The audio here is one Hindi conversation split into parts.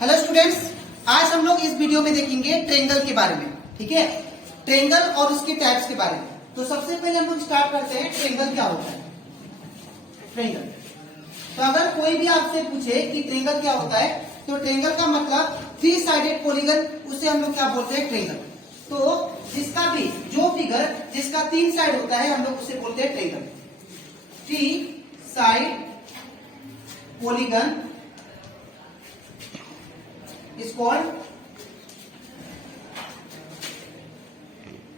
हेलो स्टूडेंट्स, आज हम लोग इस वीडियो में देखेंगे ट्रेंगल के बारे में। ठीक है, ट्रेंगल और उसके टाइप्स के बारे में। तो सबसे पहले हम लोग स्टार्ट करते हैं, ट्रेंगल क्या होता है। ट्रेंगल, तो अगर कोई भी आपसे पूछे कि ट्रेंगल क्या होता है, तो ट्रेंगल का मतलब 3 साइडेड पॉलीगन, उसे हम लोग क्या बोलते हैं, ट्रेंगल। तो जिसका भी जो फिगर जिसका 3 साइड होता है, हम लोग उसे बोलते हैं triangle. 3 side polygon is called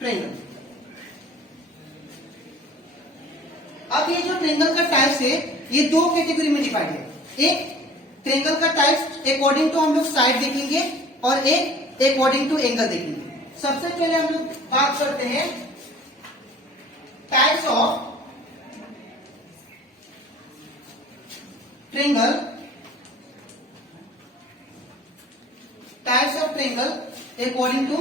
triangle. अब ये जो ट्रेंगल का टाइप्स है, ये 2 कैटेगरी में डिवाइड है। एक ट्रेंगल का टाइप्स अकॉर्डिंग टू हम लोग साइड देखेंगे और एक अकॉर्डिंग टू एंगल देखेंगे। सबसे पहले हम लोग बात करते हैं types of triangle. Types of triangle according to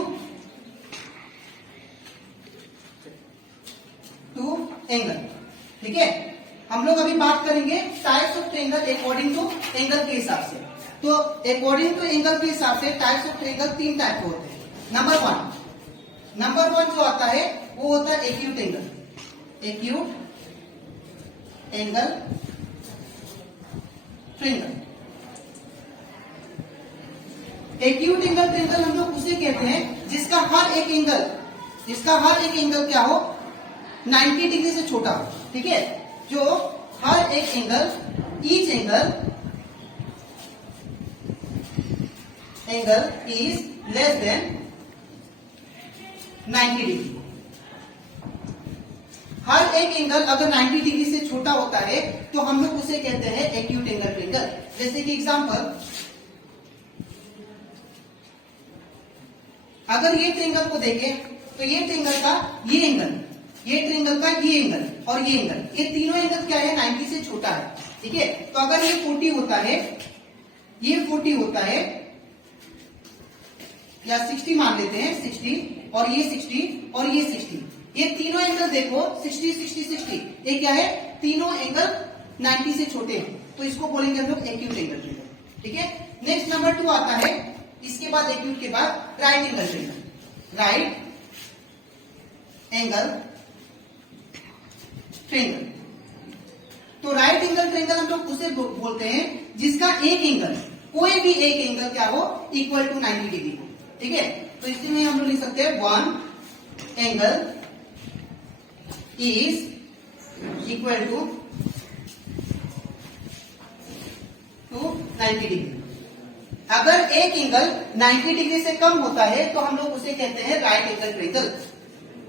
angle. ठीक है, हम लोग अभी बात करेंगे types of triangle according to angle के हिसाब से। तो अकॉर्डिंग टू एंगल के हिसाब से टाइप्स ऑफ ट्रेंगल 3 टाइप के होते हैं। नंबर वन जो आता है वो होता है acute angle. Acute angle triangle. Acute angle triangle हम लोग उसे कहते हैं जिसका हर एक एंगल क्या हो, 90 डिग्री से छोटा हो। ठीक है, जो हर एक angle, each angle is less than 90 degree. हर एक एंगल अगर 90 डिग्री से छोटा होता है तो हम लोग उसे कहते हैं एक्यूट एंगल ट्रेंगल। जैसे कि एग्जांपल, अगर ये ट्रेंगल को देखें तो ये ट्रेंगल का ये एंगल, ये ट्रेंगल का ये एंगल और ये एंगल, ये तीनों एंगल क्या है, 90 से छोटा है। ठीक है, तो अगर ये 40 होता है, ये 40 होता है, या 60 मान लेते हैं, 60 और ये 60 और ये 60, ये तीनों एंगल देखो 60 60 60, ये क्या है, तीनों एंगल 90 से छोटे हैं, तो इसको बोलेंगे हम लोग एक्यूट एंगल ट्रेंगल। ठीक है, नेक्स्ट नंबर 2 आता है, इसके बाद एक्यूट के बाद right angle triangle. Right angle triangle, तो राइट एंगल ट्रेंगल हम लोग उसे बोलते हैं जिसका एक एंगल, कोई भी एक एंगल क्या हो, इक्वल टू 90 डिग्री हो। ठीक है, तो इसमें हम लोग लिख सकते हैं 1 angle is equal to 90 degree. अगर एक एंगल 90 डिग्री से कम होता है तो हम लोग उसे कहते हैं राइट एंगल ट्रेंगल।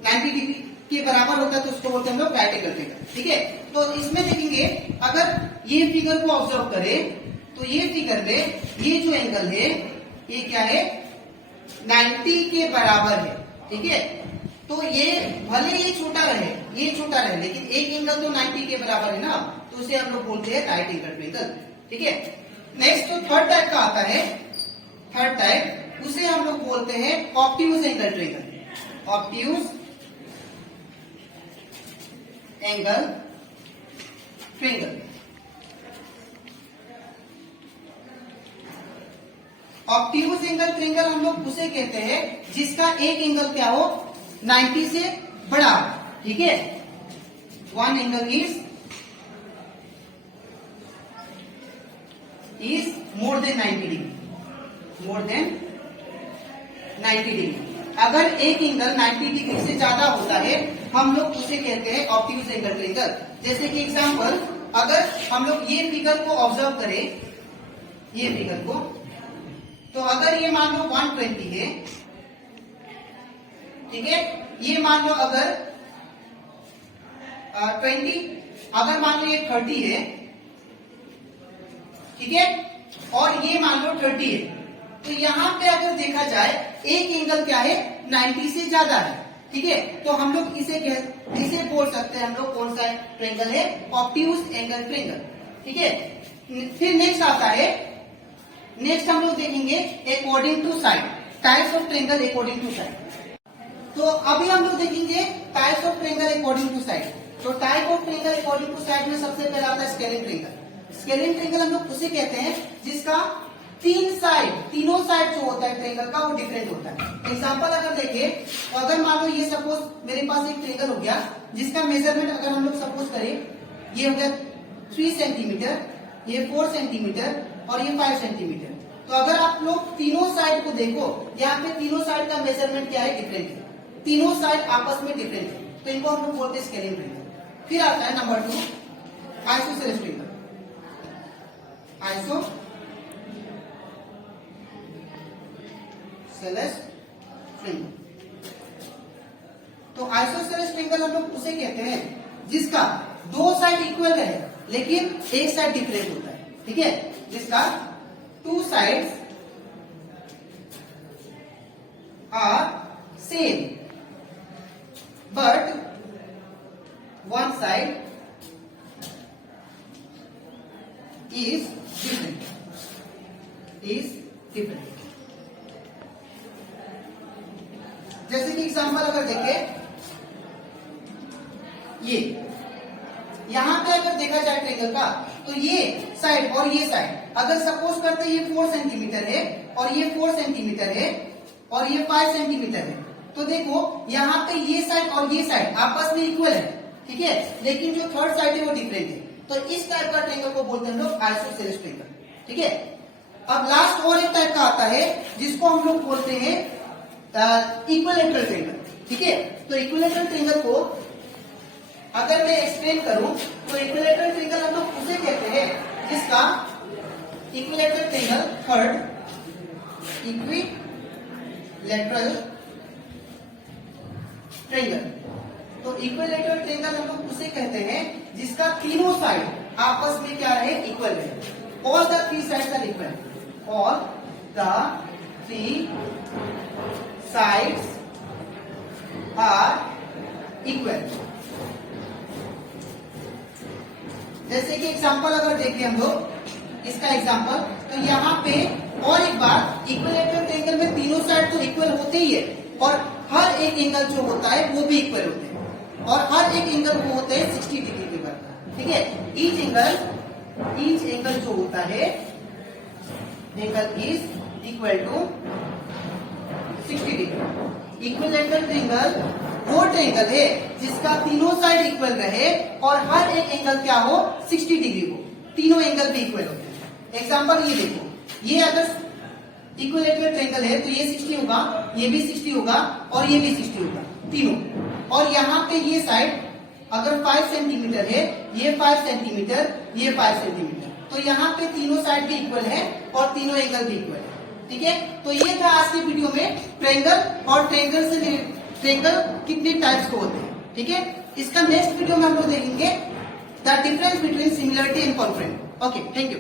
90 डिग्री के बराबर होता है तो उसको बोलते हैं हम लोग राइट एंगल ट्रेंगल। ठीक है, तो इसमें देखेंगे, अगर ये फिगर को ऑब्जर्व करें तो ये फिगर में ये जो एंगल है ये क्या है, 90 के बराबर है। ठीक है, तो ये भले ये छोटा रहे, लेकिन एक एंगल तो 90 के बराबर है ना, तो उसे हम लोग बोलते हैं राइट एंगल ट्रेंगल। ठीक है, नेक्स्ट तो थर्ड टाइप का आता है, थर्ड टाइप, उसे हम लोग बोलते हैं obtuse angle triangle. Obtuse angle triangle. Obtuse angle triangle हम लोग उसे कहते हैं जिसका एक एंगल क्या हो, 90 से बड़ा। ठीक है, one angle is more than 90 degree, more than 90 degree. अगर एक एंगल 90 डिग्री से ज्यादा होता है हम लोग उसे कहते हैं ऑब्ट्यूज एंगल ट्रेंगल। जैसे कि एग्जांपल, अगर हम लोग ये फिगर को ऑब्जर्व करें, ये फिगर को, तो अगर ये मान लो 120 है, ठीक है, ये मान लो अगर 20, अगर मान लो ये 30 है, ठीक है, और ये मान लो 30 है, तो यहां पे अगर देखा जाए एक एंगल क्या है, 90 से ज्यादा है। ठीक है, तो हम लोग इसे बोल सकते हैं, हम लोग कौन सा ट्रेंगल है, ऑब्ट्यूज एंगल ट्रेंगल। ठीक है, फिर नेक्स्ट आता है, नेक्स्ट हम लोग देखेंगे according to side, types of triangle according to side. तो अभी हम लोग देखेंगे types of triangle according to side. तो type of triangle according to side में सबसे पहला आता है स्केलिंग ट्रेंगल। स्केलिंग ट्रेंगल हम लोग उसे कहते हैं जिसका तीनों साइड जो होता है ट्रेंगल का वो डिफरेंट होता है। एग्जांपल अगर देखें तो अगर मान लो ये सपोज मेरे पास एक ट्रेंगल हो गया जिसका मेजरमेंट अगर हम लोग सपोज करें ये हो गया 3 सेंटीमीटर, ये 4 सेंटीमीटर और ये 5 सेंटीमीटर। तो अगर आप लोग तीनों साइड को देखो, यहाँ पे तीनों साइड का मेजरमेंट क्या है, डिफरेंट है, तीनों साइड आपस में डिफरेंट है, तो इनको हम लोग बोलते हैं स्केलिंग ट्रेंगल। फिर आता है number 2 isosceles triangle. Isosceles triangle, तो आइसोसेलेस ट्रेंगल हम लोग उसे कहते हैं जिसका दो साइड इक्वल है लेकिन एक साइड डिफरेंट होता है, ठीक है, जिसका 2 sides are same but one side is different. जैसे कि एग्जांपल अगर देखें, ये यहां पे अगर देखा जाए ट्रेंगल का तो ये साइड और ये साइड अगर सपोज करते हैं ये 4 सेंटीमीटर है और ये 4 सेंटीमीटर है और ये 5 सेंटीमीटर है, तो देखो यहाँ पे ये साइड और ये साइड आपस में इक्वल है, ठीक है, लेकिन जो थर्ड साइड है वो डिफरेंट है। तो इस टाइप का ट्रेंगल को बोलते हैं हम लोग आइसोसेलेस ट्रेंगल, ठीक है। अब लास्ट और एक टाइप का आता है जिसको हम लोग बोलते हैं इक्विलैटरल ट्रेंगल, ठीक है। तो इक्विलैटरल ट्रेंगल को अगर मैं एक्सप्लेन करूं तो इक्विलैटरल ट्रेंगल हम लोग उसे कहते हैं जिसका equilateral triangle, third equilateral triangle, तो इक्विलैटरल ट्रेंगल हम लोग उसे कहते हैं जिसका तीनों साइड आपस में क्या रहे, इक्वल रहे। All the 3 sides are equal, all the 3 sides are equal. जैसे कि एग्जांपल अगर देखें हम लोग इसका एग्जांपल, तो यहाँ पे और एक बात, इक्विलैटरल ट्रेंगल में तीनों साइड तो इक्वल होते ही है और हर एक एंगल जो होता है वो भी इक्वल होते हैं और हर एक एंगल वो होते हैं 60 डिग्री के बराबर, ठीक है। ईच एंगल जो होता है, angle is equal to 60 degree. Equilateral triangle वो ट्रेंगल है जिसका तीनों साइड इक्वल रहे और हर एक एंगल क्या हो, 60 डिग्री हो, तीनों एंगल भी इक्वल होते हैं। एग्जांपल ये देखो, ये अगर इक्विलैटरल ट्रेंगल है तो ये 60 होगा, ये भी 60 होगा और ये भी 60 होगा, तीनों। और यहाँ पे ये साइड अगर 5 सेंटीमीटर है, ये 5 सेंटीमीटर, ये 5 सेंटीमीटर, तो यहाँ पे तीनों साइड भी इक्वल है और तीनों एंगल भी इक्वल है, ठीक है। तो ये था आज की वीडियो में ट्रेंगल और ट्रेंगल कितने टाइप्स के होते हैं, ठीक है। इसका नेक्स्ट वीडियो में हम लोग देखेंगे the difference between similarity and confront. Okay, thank you.